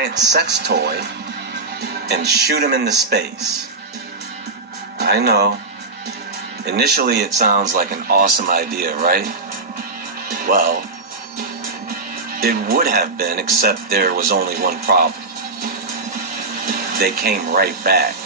giant sex toy and shoot him into space. I know. Initially it sounds like an awesome idea, right? Well, it would have been, except there was only one problem. They came right back.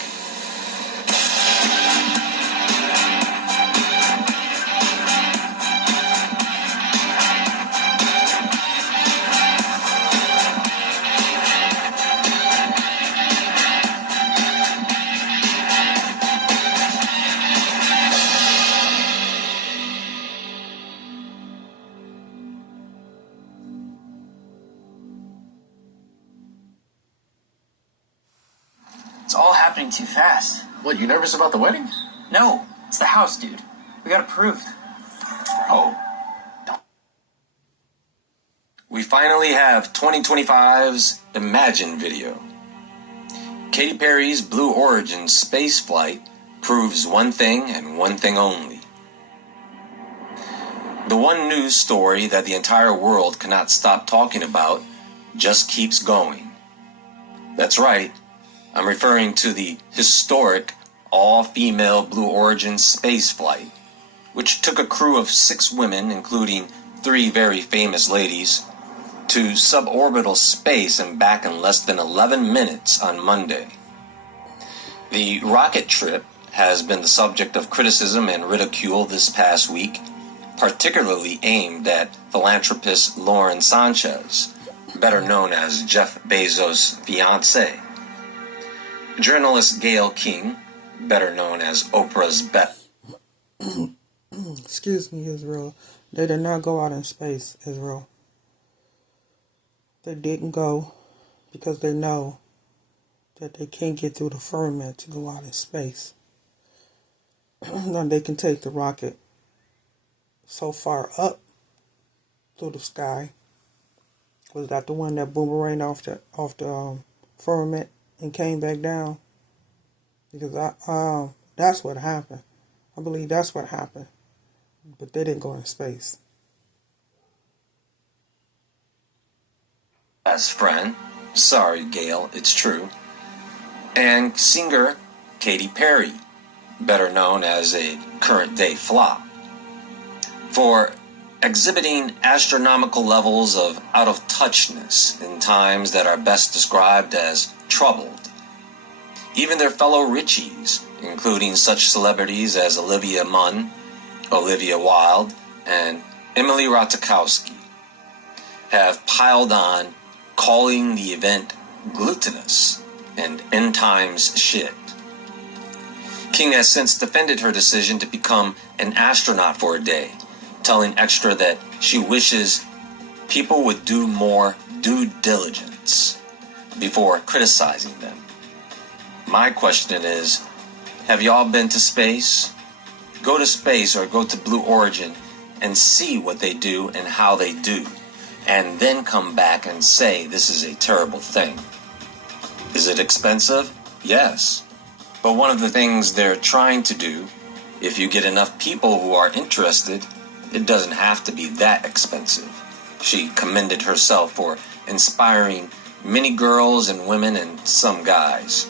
It's all happening too fast. What, you nervous about the wedding? No, it's the house, dude. We got approved. Oh. We finally have 2025's Imagine video. Katy Perry's Blue Origin space flight proves one thing and one thing only. The one news story that the entire world cannot stop talking about just keeps going. That's right. I'm referring to the historic all-female Blue Origin space flight, which took a crew of 6 women, including 3 very famous ladies, to suborbital space and back in less than 11 minutes on Monday. The rocket trip has been the subject of criticism and ridicule this past week, particularly aimed at philanthropist Lauren Sanchez, better known as Jeff Bezos' fiancée. Journalist Gayle King, better known as Oprah's Beth. Excuse me, Israel. They did not go out in space, Israel. They didn't go because they know that they can't get through the firmament to go out in space. Now they can take the rocket so far up through the sky. Was that the one that boomeranged off the firmament and came back down? Because that's what happened. I believe that's what happened. But they didn't go in space. Best friend, sorry Gayle, it's true, and singer Katy Perry, better known as a current day flop, for exhibiting astronomical levels of out-of-touchness in times that are best described as troubled. Even their fellow Richies, including such celebrities as Olivia Munn, Olivia Wilde, and Emily Ratajkowski, have piled on, calling the event glutinous and end times shit. King has since defended her decision to become an astronaut for a day, telling Extra that she wishes people would do more due diligence before criticizing them. My question is, have y'all been to space? Go to space or go to Blue Origin and see what they do and how they do, and then come back and say this is a terrible thing. Is it expensive? Yes. But one of the things they're trying to do, if you get enough people who are interested, it doesn't have to be that expensive. She commended herself for inspiring many girls and women and some guys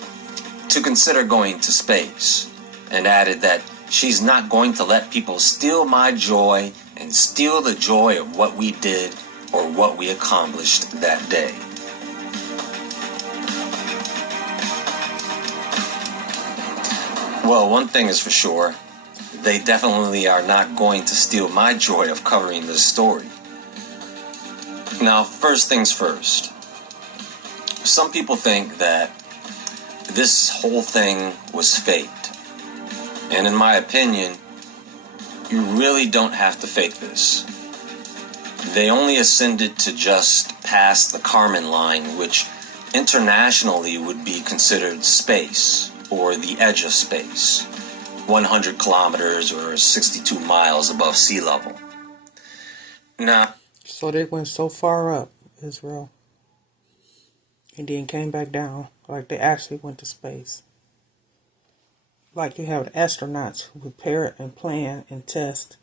to consider going to space, and added that she's not going to let people steal my joy and steal the joy of what we did or what we accomplished that day. Well, one thing is for sure, they definitely are not going to steal my joy of covering this story. Now, first things first. Some people think that this whole thing was faked. And in my opinion, you really don't have to fake this. They only ascended to just past the Kármán line, which internationally would be considered space, or the edge of space, 100 kilometers or 62 miles above sea level. Now, So they went so far up, Israel, and then came back down, like they actually went to space. Like you have the astronauts who prepare and plan and test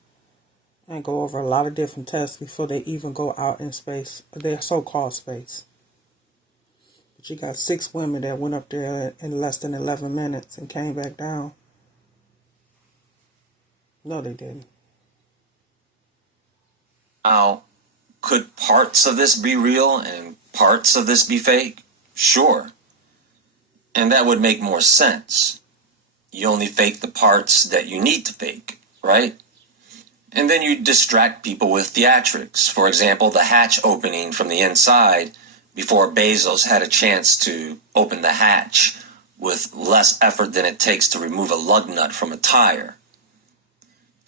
and go over a lot of different tests before they even go out in space, their so-called space. But you got 6 women that went up there in less than 11 minutes and came back down. No, they didn't. Now, could parts of this be real and parts of this be fake? Sure. And that would make more sense. You only fake the parts that you need to fake, right? And then you distract people with theatrics. For example, the hatch opening from the inside before Bezos had a chance to open the hatch with less effort than it takes to remove a lug nut from a tire.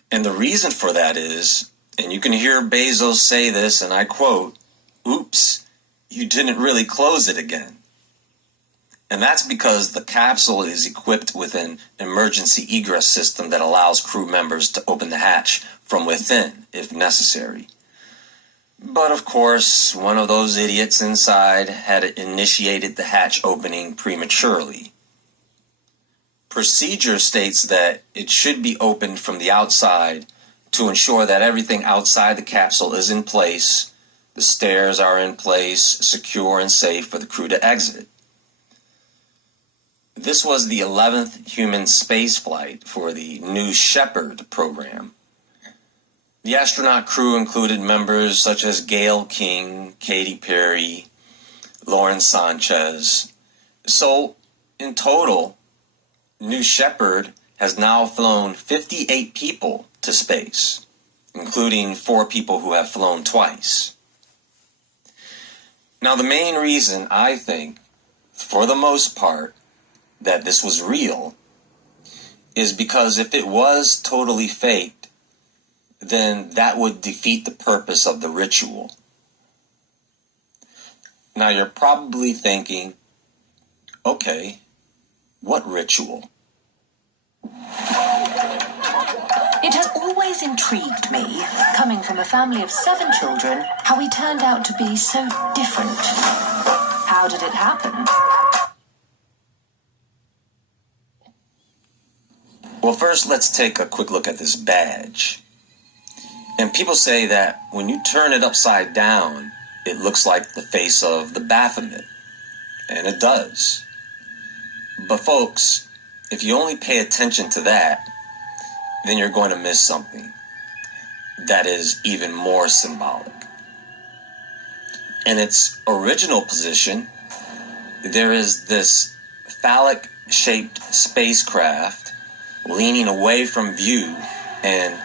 And the reason for that is, and you can hear Bezos say this, and I quote, "Oops, you didn't really close it again." And that's because the capsule is equipped with an emergency egress system that allows crew members to open the hatch from within if necessary. But of course, one of those idiots inside had initiated the hatch opening prematurely. Procedure states that it should be opened from the outside to ensure that everything outside the capsule is in place, the stairs are in place, secure and safe for the crew to exit. This was the 11th human spaceflight for the New Shepard program. The astronaut crew included members such as Gayle King, Katy Perry, Lauren Sanchez. So, in total, New Shepard has now flown 58 people to space, including 4 people who have flown twice. Now, the main reason I think, for the most part, that this was real is because if it was totally faked, then that would defeat the purpose of the ritual. Now, you're probably thinking, okay, what ritual? It has always intrigued me, coming from a family of 7 children, how we turned out to be so different. How did it happen? Well, first, let's take a quick look at this badge. And people say that when you turn it upside down, it looks like the face of the Baphomet. And it does. But folks, if you only pay attention to that, then you're going to miss something that is even more symbolic. In its original position, there is this phallic-shaped spacecraft leaning away from view and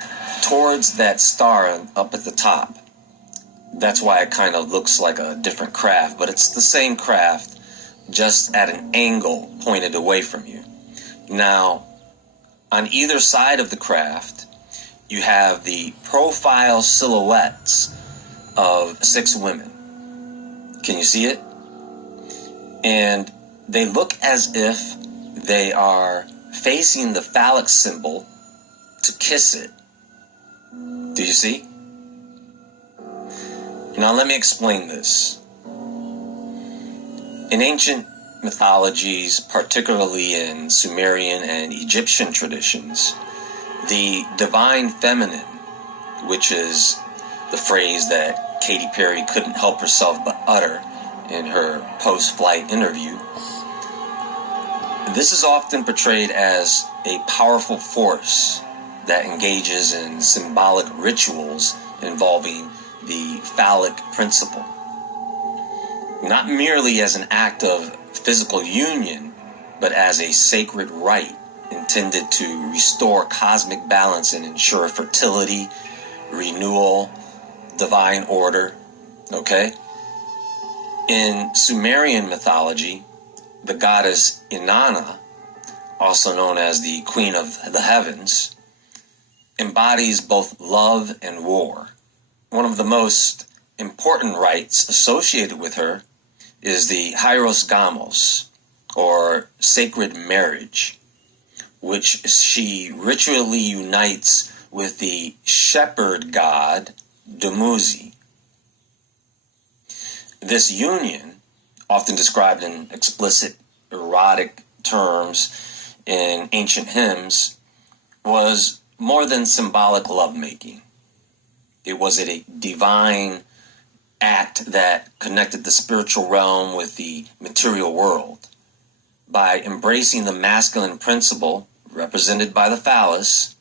towards that star up at the top. That's why it kind of looks like a different craft, but it's the same craft, just at an angle pointed away from you. Now, on either side of the craft, you have the profile silhouettes of 6 women. Can you see it? And they look as if they are facing the phallic symbol to kiss it. Do you see? Now let me explain this. In ancient mythologies, particularly in Sumerian and Egyptian traditions, the divine feminine, which is the phrase that Katy Perry couldn't help herself but utter in her post-flight interview, this is often portrayed as a powerful force that engages in symbolic rituals involving the phallic principle. Not merely as an act of physical union, but as a sacred rite intended to restore cosmic balance and ensure fertility, renewal, divine order. Okay? In Sumerian mythology, the goddess Inanna, also known as the Queen of the Heavens, embodies both love and war. One of the most important rites associated with her is the Hieros Gamos, or sacred marriage, which she ritually unites with the shepherd god Dumuzi. This union, often described in explicit erotic terms in ancient hymns, was more than symbolic lovemaking. It was a divine act that connected the spiritual realm with the material world. By embracing the masculine principle, represented by the phallus,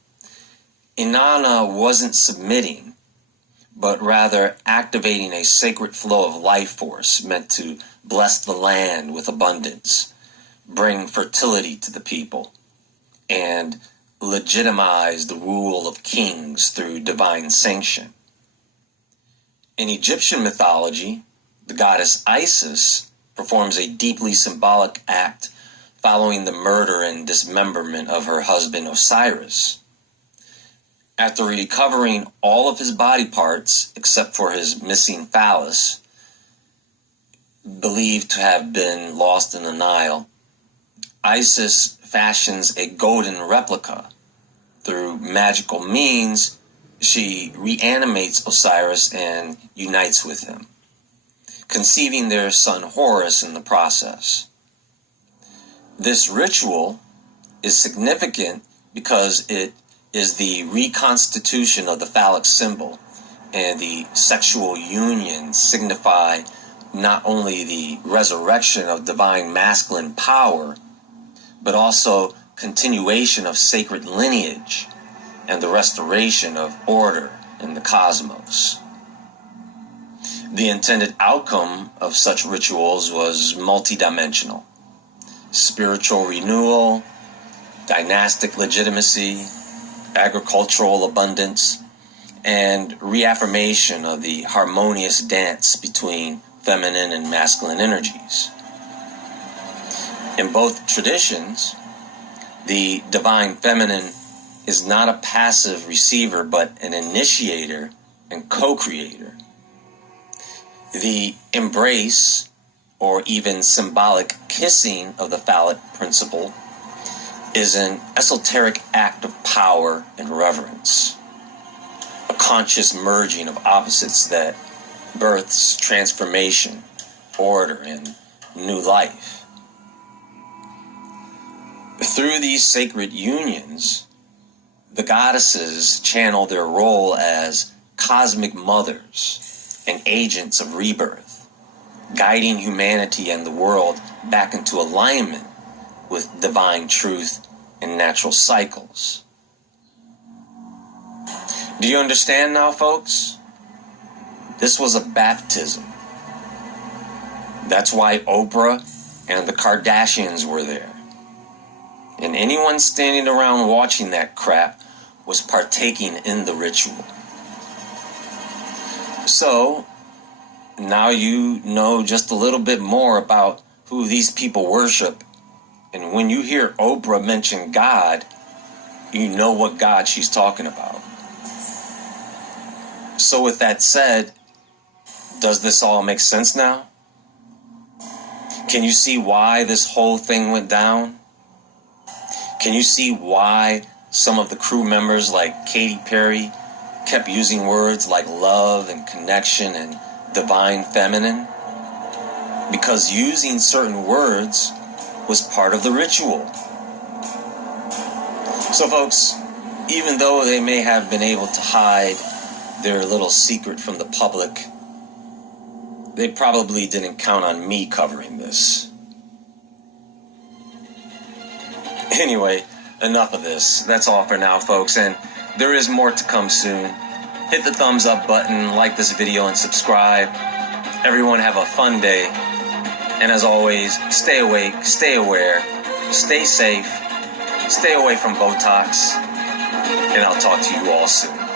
Inanna wasn't submitting, but rather activating a sacred flow of life force meant to bless the land with abundance, bring fertility to the people, and legitimize the rule of kings through divine sanction. In Egyptian mythology, the goddess Isis performs a deeply symbolic act following the murder and dismemberment of her husband Osiris. After recovering all of his body parts, except for his missing phallus, believed to have been lost in the Nile, Isis fashions a golden replica. Through magical means, she reanimates Osiris and unites with him, conceiving their son Horus in the process. This ritual is significant because it is the reconstitution of the phallic symbol, and the sexual union signify not only the resurrection of divine masculine power, but also continuation of sacred lineage and the restoration of order in the cosmos. The intended outcome of such rituals was multidimensional: spiritual renewal, dynastic legitimacy, agricultural abundance, and reaffirmation of the harmonious dance between feminine and masculine energies. In both traditions, the divine feminine is not a passive receiver, but an initiator and co-creator. The embrace, or even symbolic kissing of the phallic principle, is an esoteric act of power and reverence, a conscious merging of opposites that births transformation, order, and new life. Through these sacred unions, the goddesses channel their role as cosmic mothers and agents of rebirth, guiding humanity and the world back into alignment with divine truth and natural cycles. Do you understand now, folks? This was a baptism. That's why Oprah and the Kardashians were there. And anyone standing around watching that crap was partaking in the ritual. So, now you know just a little bit more about who these people worship. And when you hear Oprah mention God, you know what God she's talking about. So with that said, does this all make sense now? Can you see why this whole thing went down? Can you see why some of the crew members like Katy Perry kept using words like love and connection and divine feminine? Because using certain words was part of the ritual. So folks, even though they may have been able to hide their little secret from the public, they probably didn't count on me covering this. Anyway, enough of this. That's all for now, folks, and there is more to come soon. Hit the thumbs up button, like this video, and subscribe. Everyone have a fun day. And as always, stay awake, stay aware, stay safe, stay away from Botox, and I'll talk to you all soon.